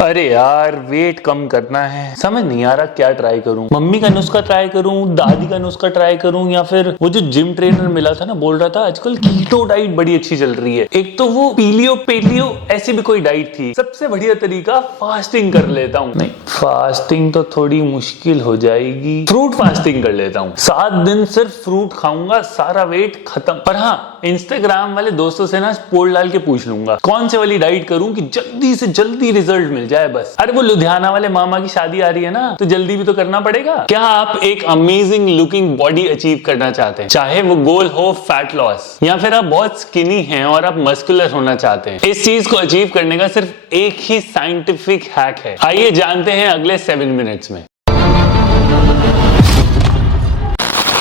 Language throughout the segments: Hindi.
अरे यार वेट कम करना है, समझ नहीं आ रहा क्या ट्राई करूं। मम्मी का नुस्खा ट्राई करूं, दादी का नुस्खा ट्राई करूं, या फिर वो जो जिम ट्रेनर मिला था ना, बोल रहा था आजकल कीटो डाइट बड़ी अच्छी चल रही है। एक तो वो पीलियो पेलियो ऐसी भी कोई डाइट थी। सबसे बढ़िया तरीका फास्टिंग कर लेता हूँ। नहीं, फास्टिंग तो थोड़ी मुश्किल हो जाएगी। फ्रूट फास्टिंग कर लेता हूँ। 7 दिन सिर्फ फ्रूट खाऊंगा, सारा वेट खत्म। पर हाँ, इंस्टाग्राम वाले दोस्तों से ना पोल डाल के पूछ लूंगा कौन से वाली डाइट करूं कि जल्दी से जल्दी रिजल्ट मिल जाए बस। अरे वो लुधियाना वाले मामा की शादी आ रही है ना, तो जल्दी भी तो करना पड़ेगा। क्या आप एक अमेजिंग लुकिंग बॉडी अचीव करना चाहते हैं, चाहे वो गोल हो फैट लॉस, या फिर आप बहुत स्किनी हैं और आप मस्कुलर होना चाहते हैं? इस चीज को अचीव करने का सिर्फ एक ही साइंटिफिक हैक है। आइए जानते हैं अगले 7 मिनट्स में।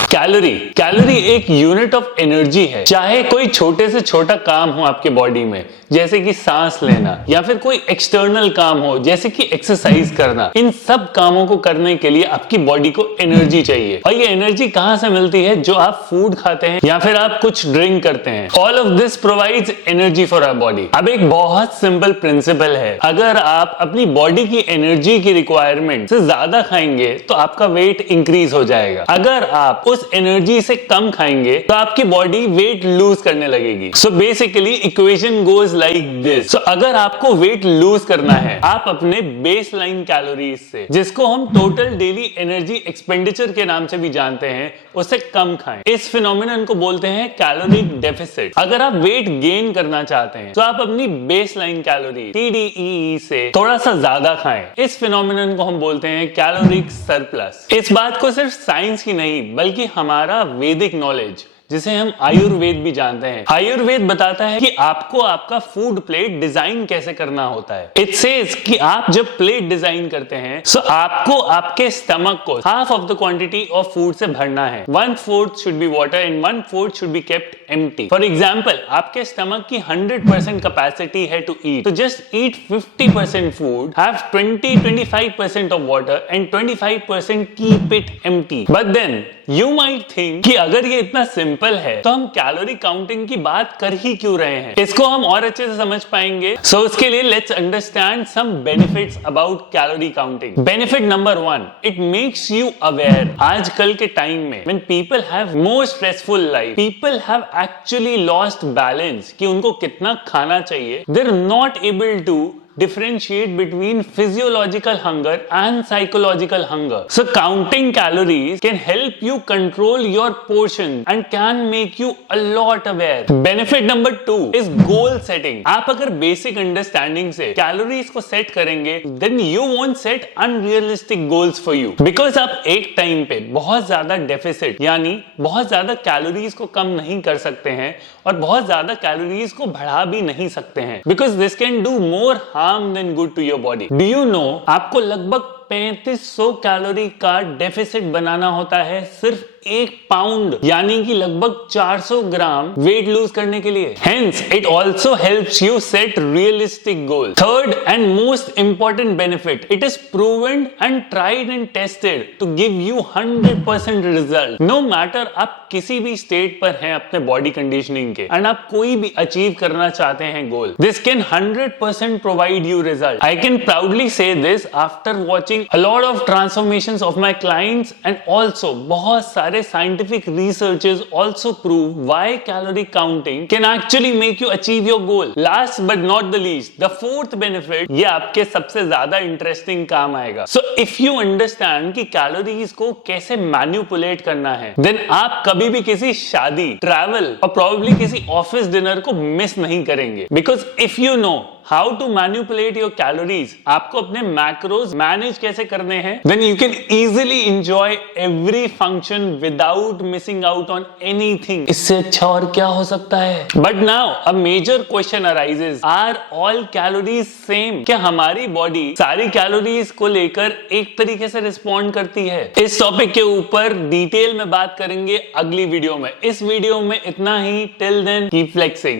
कैलोरी एक यूनिट ऑफ एनर्जी है। चाहे कोई छोटे से छोटा काम हो आपके बॉडी में, जैसे कि सांस लेना, या फिर कोई एक्सटर्नल काम हो जैसे कि एक्सरसाइज करना, इन सब कामों को करने के लिए आपकी बॉडी को एनर्जी चाहिए। और ये एनर्जी कहां से मिलती है? जो आप फूड खाते हैं या फिर आप कुछ ड्रिंक करते हैं। All of this provides energy for our body. अब एक बहुत सिंपल प्रिंसिपल है, अगर आप अपनी बॉडी की एनर्जी की रिक्वायरमेंट से ज्यादा खाएंगे तो आपका वेट इंक्रीज हो जाएगा। अगर आप उस एनर्जी से कम खाएंगे तो आपकी बॉडी वेट लूज करने लगेगी। So basically equation goes like this. So अगर आपको वेट लूज करना है, आप अपने बेस लाइन कैलोरीज से, जिसको हम टोटल डेली एनर्जी एक्सपेंडिचर के नाम से भी जानते हैं, उससे कम खाएं। इस फिनोमिनन को बोलते हैं कैलोरिक डेफिसिट। अगर आप वेट गेन करना चाहते हैं तो आप अपनी बेस लाइन कैलोरी TDEE से थोड़ा सा ज्यादा खाएं। इस फिनोमिनन को हम बोलते हैं कैलोरिक सरप्लस। इस बात को सिर्फ साइंस की नहीं बल्कि हमारा वैदिक नॉलेज, जिसे हम आयुर्वेद भी जानते हैं, आयुर्वेद बताता है कि आपको आपका फूड प्लेट डिजाइन कैसे करना होता है। इट सेज कि आप जब प्लेट डिजाइन करते हैं तो आपको आपके स्टमक को half of the quantity of food से भरना है। 1/4 should be water and 1/4 should be kept empty. For example, आपके स्टमक की 100% कैपेसिटी है टू ईट, तो just eat 50% food, have 20-25% of water and 25% keep it empty. But then you might think कि अगर ये इतना सिंपल है तो हम कैलोरी काउंटिंग की बात कर ही क्यों रहे हैं? इसको हम और अच्छे से समझ पाएंगे। सो उसके लिए let's understand some benefits about calorie counting. Benefit number 1, it makes you aware. आजकल के टाइम में when people have more stressful life, people have actually lost balance कि उनको कितना खाना चाहिए। They are not able to differentiate between physiological hunger and psychological hunger. So counting calories can help you control your portion and can make you a lot aware. Benefit number 2 is goal setting. आप अगर basic understanding से calories को set करेंगे, then you won't set unrealistic goals for you. Because आप एक टाइम पे बहुत ज्यादा deficit यानी बहुत ज्यादा कैलोरीज को कम नहीं कर सकते हैं और बहुत ज्यादा कैलोरीज को बढ़ा भी नहीं सकते हैं। Because this can do more harm than good to your body. Do you know, आपको लगभग 3500 कैलोरी का डेफिसिट बनाना होता है सिर्फ 1 पाउंड यानी कि लगभग 400 ग्राम वेट लूज करने के लिए। Hence, it also helps you set realistic goals. Third and most important benefit, it is proven and tried and tested to give you 100% result. No matter आप किसी भी स्टेट पर हैं अपने बॉडी कंडीशनिंग के एंड आप कोई भी अचीव करना चाहते हैं गोल, this can 100% provide you result. I can proudly say this after watching a lot of transformations of my clients, and also बहुत सारे scientific researches also prove why calorie counting can actually make you achieve your goal. Last but not the least, the fourth benefit, ये आपके सबसे ज्यादा इंटरेस्टिंग काम आएगा। So if you understand कि कैलोरीज को कैसे मैनिपुलेट करना है, then आप कभी भी किसी शादी, ट्रैवल और प्रोबेबली किसी ऑफिस डिनर को मिस नहीं करेंगे। Because if you know how to manipulate your calories, आपको अपने मैक्रोज मैनेज कैसे करने हैं, then you can easily enjoy every function without missing out on anything. इससे अच्छा और क्या हो सकता है? But now a major question arises, are all calories same? क्या हमारी बॉडी सारी कैलोरीज को लेकर एक तरीके से रिस्पॉन्ड करती है? इस टॉपिक के ऊपर डिटेल में बात करेंगे अगली वीडियो में। इस वीडियो में इतना ही। Till then keep flexing.